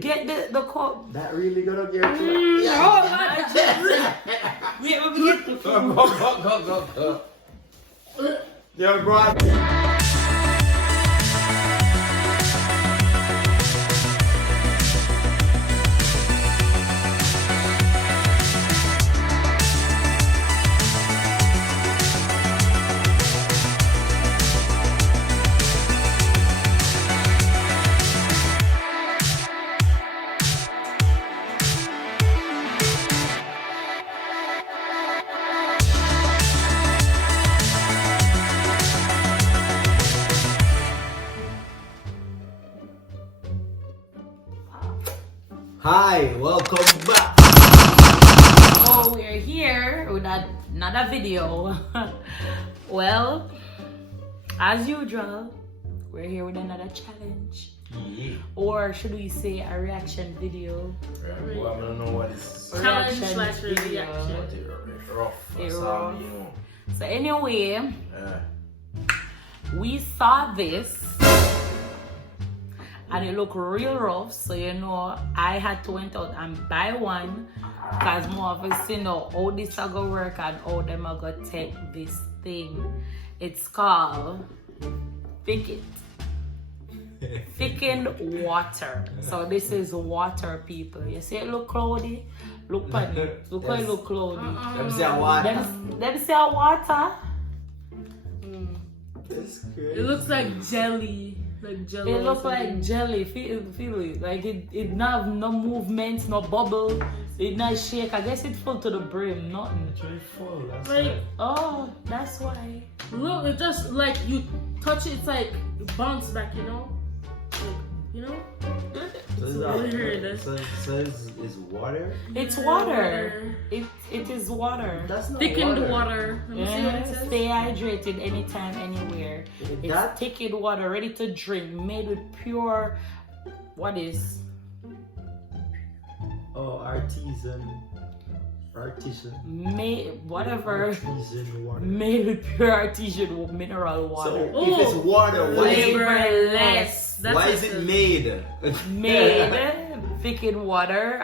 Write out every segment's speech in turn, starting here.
Get the cup. That really gonna get you. Yeah. Wait, let me get the food. Go. Yeah, bro. Hi, welcome back. Oh, we're here with another video. Well, as usual, we're here with another challenge. Yeah. Or should we say a reaction video? Well, I don't know what this is. Challenge Reaction slash video. reaction. Rough. It's That's rough. how, you know. So anyway, Yeah. we saw this and it looked real rough, so you know I had to went out and buy one because more of us know how this are gonna work and how them are gonna take this thing. It's called thickened water. So this is water, people. You see it look cloudy? Look at it. Look how it look cloudy. Let me see how water. Them say water. That's good. It looks like jelly. Like jelly. It looks like jelly. Feel it. Like it not have no movement, no bubble. It not shake. I guess it's full to the brim. Nothing. It's really full. That's Like, right. Oh, that's why. look, it just like you touch it, it's like it bounce back, you know? Like, you know? So It's it's weird. so it's water? It's water. It is water. That's not Thickened water. Let me see what it Yeah, says. stay hydrated anytime, anywhere. It's That- thickened water, ready to drink, made with pure. What is? Oh, artisan. Made whatever. Artisan water. Made with pure artesian mineral water. So if it's water, why is it, Flavorless. That's why what is it it says. made? Made thickened water.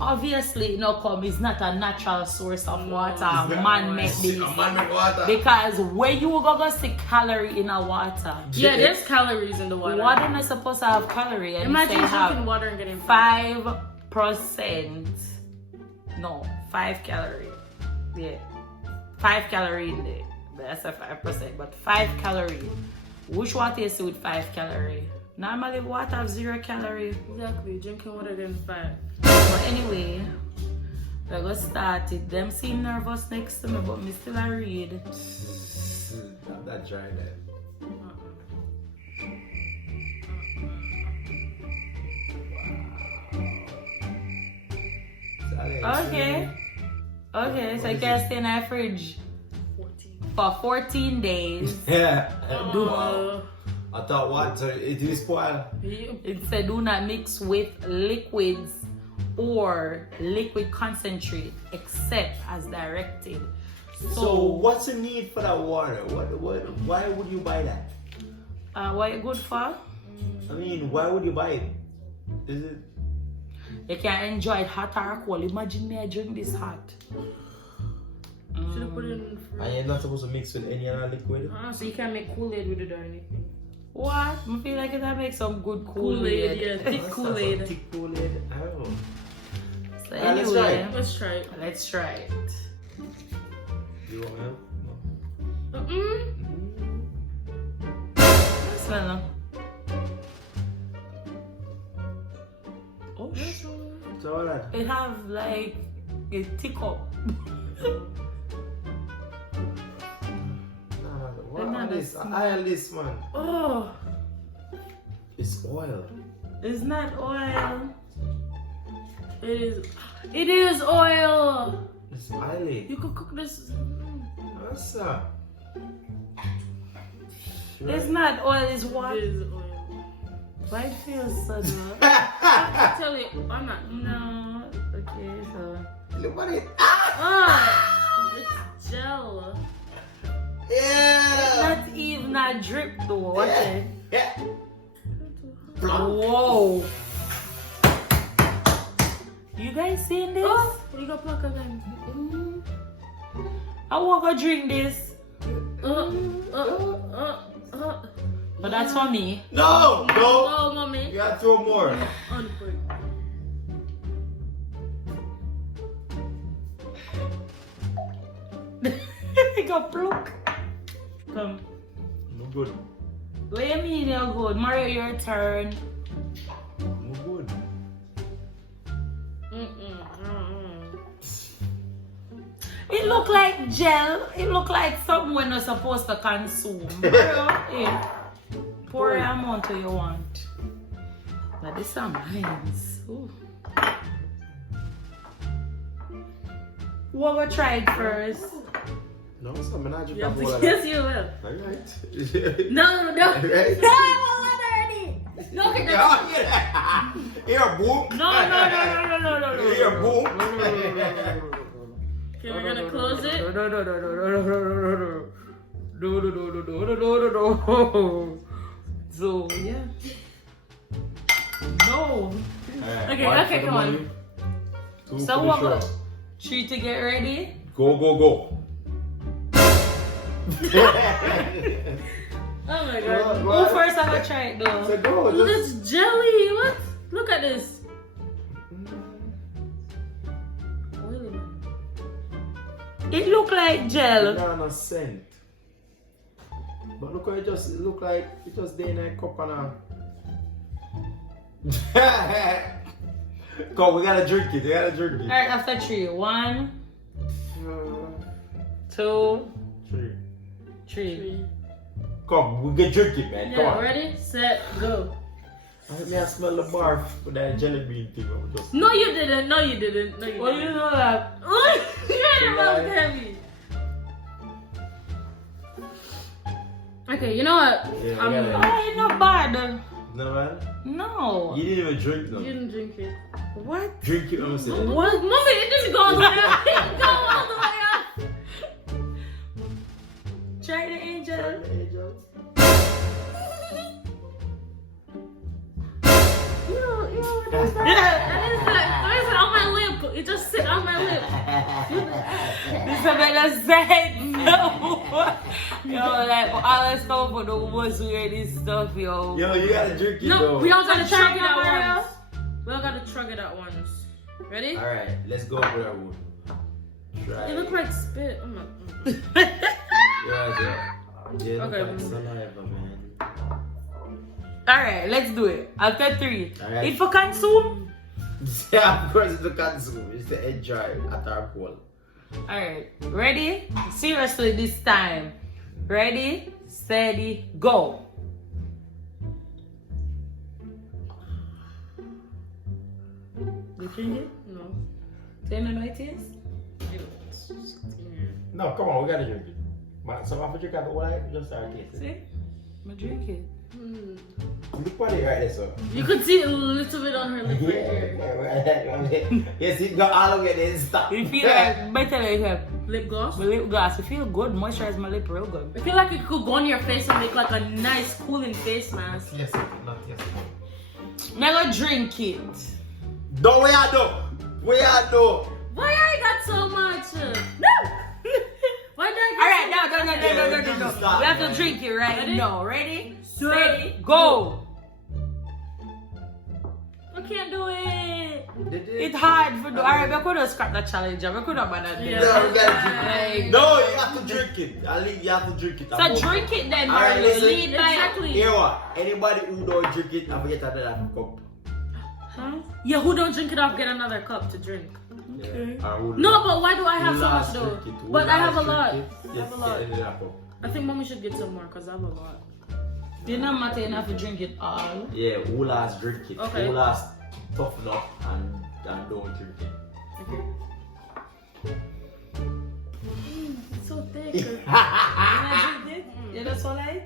Obviously, it's not a natural source of water. Man make this. Man-made water. Because where you gonna see calorie in a water? Yeah, there's calories in the water. Water not supposed to have calorie. And Imagine you say drinking have water and getting fat. 5%. No, 5 calorie. Yeah, 5 calorie in there. That's a 5%, but 5 calorie. Which water you see with 5 calorie? Normally water have 0 calorie. Exactly, drinking water getting fat. But anyway, we're gonna start it. Them seem nervous next to me, but me still a read. I'm not trying that. Okay. Okay, so you can stay in our fridge 14. for 14 days. Yeah. Uh, I thought water it will spoil. It said do not mix with liquids or liquid concentrate except as directed. So what's the need for that water? Why would you buy that? What it good for? I mean, why would you buy it? Is it? You can enjoy it hot or cold. Imagine me I drink this hot. should have put it in the fridge. And you're not supposed to mix with any other liquid? So you can't make Kool-Aid with it or anything. What? I feel like it'll make some good Kool-Aid, Kool-Aid. yeah, thick Kool-Aid. Thick Kool-Aid. Oh. So Alright, let's try anyway, it. Let's try it. let's try it. You want milk? No. Smell them. Oh, It's alright. it have like a teacup. What is this? I this man. Oh, It's oil. it's not oil. It is oil. It's oily. You could cook this. What's up? It's not oil, it's It water. is oil. Why it feels so good? I tell you, I'm not. No. Okay, so. Look at it. It's gel. Yeah. Not even a drip though. Watch it. Yeah. Whoa. You guys seen this? Oh, you got pluck again. I want to drink this. But that's for me. No, no. No, mommy. You got 2 more. Unbreak. I got pluck. Come. No good. What do you mean you're good? Mario, your turn. No good. It look like gel. It look like something we're not supposed to consume. Mario, yeah. Pour the amount you want. Now this is mine. We're gonna try it first. No, so I'm not Yes, drinking that. yes, you will. Alright. No. Alright. No, I want already. No, okay, no. Yeah. Here, boom. No. Here, boom. Okay, we're gonna close it. No. So yeah. No. Okay, One okay, for the come on. money, 2 So for the what? show. 3 to get ready. Go. Oh my god. Who first? I'm gonna try it though. So go. Look, Just... it's jelly. What? Look at this. Really? It look like gel. Banana scent. But look how it just look like it just there in a cup and a... Come, we gotta drink it. Alright, after 3. 1, 2, 3. Come, we can drink it, man. Come Yeah, on. ready, set, go. Let me smell the barf with that jelly bean thing. Just... No, you didn't. No, you didn't. Well, you know that. You're about heavy. Okay, you know what? Yeah, I'm we gotta- Alright, not bad. No, man. No. You didn't even drink them. You didn't drink it. What? Drink it, I'm saying. What? Mommy, it didn't go all the way up. It didn't go all the way up. Try the angel. That is on my lip. It just sit on my lip. This is better say no. Yo, like all that stuff for the most weirdest stuff, yo. Yo, you gotta drink it, No, though. we all gotta So chug it try at Mario. once. We all gotta chug it at once. Ready? Alright, let's go for that one. Try It look like spit. I'm not. Yeah. Yeah, Okay. look like saliva, man. Alright, let's do it. After 3. Alright. If you consume. Yeah, of course it's the consume. It's the enjoy at our pool. Alright, ready? Seriously this time. Ready, steady, go. You drink it? No. Do you know what it is? No, come on, we gotta drink it. So after you got the white, just start tasting. See? I'm drink it. Look what it right there, so. You could see a little bit on her lip right here. Yes, it got all of it and stop. You feel like better like have Lip gloss. my lip gloss. You feel good, moisturize my lip real good. I feel like it could go on your face and make like a nice cooling face mask. Yes, not yes. I'm gonna drink it. No, we are no. Why I got so much? No! Why did I get Alright, no. We have to drink it right Ready? now. Ready? Steady, go. I can't do it. It's hard for do. Alright, we could have scrapped the challenge. We could have done that. Yeah. No, we gotta drink Like- it. No, you have to drink it. You have to drink it. So drink it then, Alright, Mario. listen. Lead by Exactly. Here what? Anybody who don't drink it, I'm gonna get another cup. Huh? Yeah, who don't drink it off, get another cup to drink. Okay. No, but why do I have so much though? But I have a lot. Yes, I have a lot. get another cup. I think mommy should get some more because I have a lot. It doesn't matter enough to drink it all. Yeah, who last drink it? Okay. Who last toughen up and don't drink it? Okay. It's so thick. You wanna drink it? Yeah, that's all I.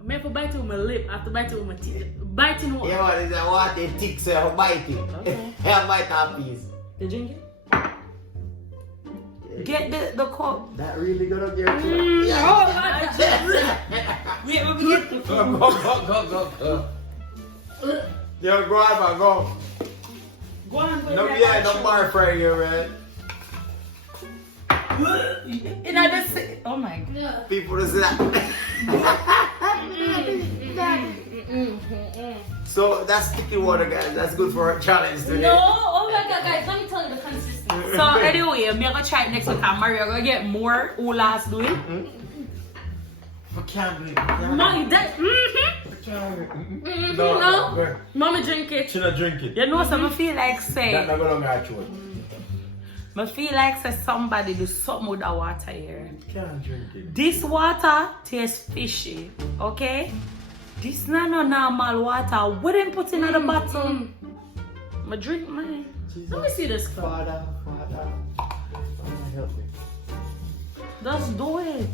I may have to bite it with my lip. I have to bite it with my teeth. Biting one. Yeah, man, it's a water thick, so I bite it. Okay. I bite a piece. You drink it? Get the cup. That really gonna get you. Oh, Yeah. Wait, let me get the Go. Yo, go on, man, go. Go on, put No, it yeah, back. no more fry here, man. In other oh my god. Yeah. People is that. So that's sticky water, guys. That's good for a challenge today. No, oh my god, guys, let me tell you the consistency. So anyway, I'm gonna try it next week. I'm gonna get more ulas do it. I can't do it. Mommy, that. No. Mommy, drink it. Should I drink it? You know, so I feel like That say, not gonna match one. I feel like say somebody do something with the water here. Can't drink it. This water tastes fishy, okay? This not no normal water. What them put in the bottle? I drink mine. Jesus. Let me see this cup. Father. Help me. Just do it.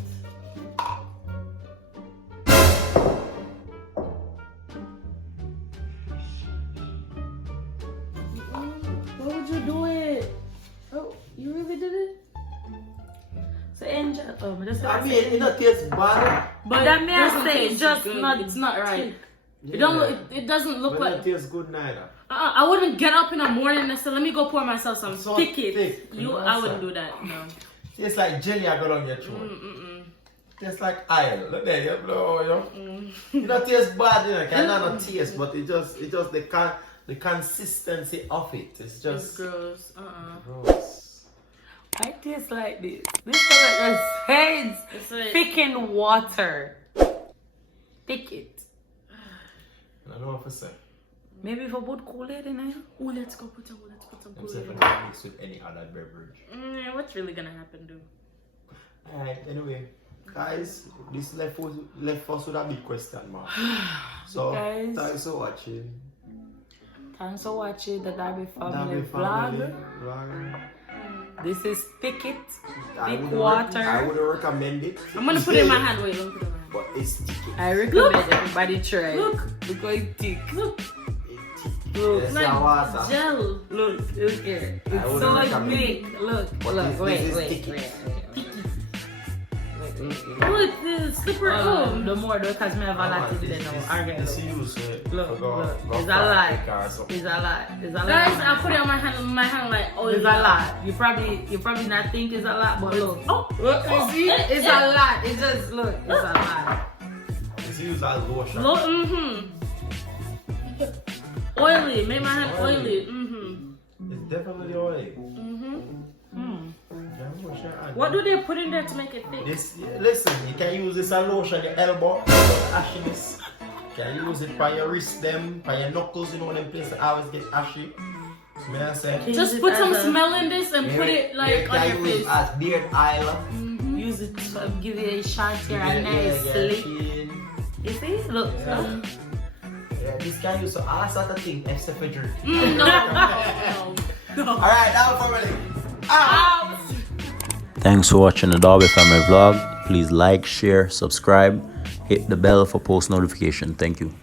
Why would you do it? Oh, you really did it? So Angel, I mean, it not taste bad. but that may I doesn't say, taste just good. not. It's not right. Yeah. It don't look. It doesn't look But like. it tastes good neither. I wouldn't get up in the morning and say, "Let me go pour myself some." So Pick it. thick, You, you know, I wouldn't so- do that. No. Tastes like jelly I got on your throat. Tastes like iron. Look there, you blow, you know, taste bad, you know, kind of not taste, but it just the consistency of it. It's just It's gross. gross. I taste like this. This is like a heads It's like- picking water. Pick it. I don't know what to say. Maybe if I put Kool-Aid in it. Oh, let's go put some. Let's put some Except Kool-Aid. for not mixed with any other beverage. What's really gonna happen, dude? Alright, anyway. Guys, this left us with a big question mark. So Guys. thanks for watching. Thanks for watching the Darby Family Darby vlog. Family vlog. This is Pick It. I Big would water. recommend it. I'm gonna put it in my hand. Wait, let me put it in my hand. But it's sticky. I recommend everybody try. Look. Because it's thick. Look, It's thicky. Look, It's like the water. gel. Look here. I It's wouldn't so recommend big. Look, But look, this wait, is wait, sticky. wait. Look, the slipper. Oh, The more because me have a lot to do now. This use Look, go it's a lot. lot. It's a lot. It's a lot. guys, I put it on my hand like, oh, It's a lot. You probably not think it's a lot, but look. Oh, Look, you see? It's a lot. It just look. It's a lot. This use as lotion. Look, oily. Make my hand oily. It's definitely oil. What do they put in there to make it thick? This, listen, you can use this as lotion your elbow, ashiness. You can use it by your wrist, them, by your knuckles, you know, them places that always get ashy. So may I say? Just put some smell in this and put it like on your use face. as beard oil. Use it to give you a shot here Yeah, and nice yeah, sleep. chin. You see? Look. Yeah. Yeah, this can use all sort of things except for drink. No. Alright, now family. Out. Thanks for watching the Darby Family vlog. Please like, share, subscribe, hit the bell for post notification. Thank you.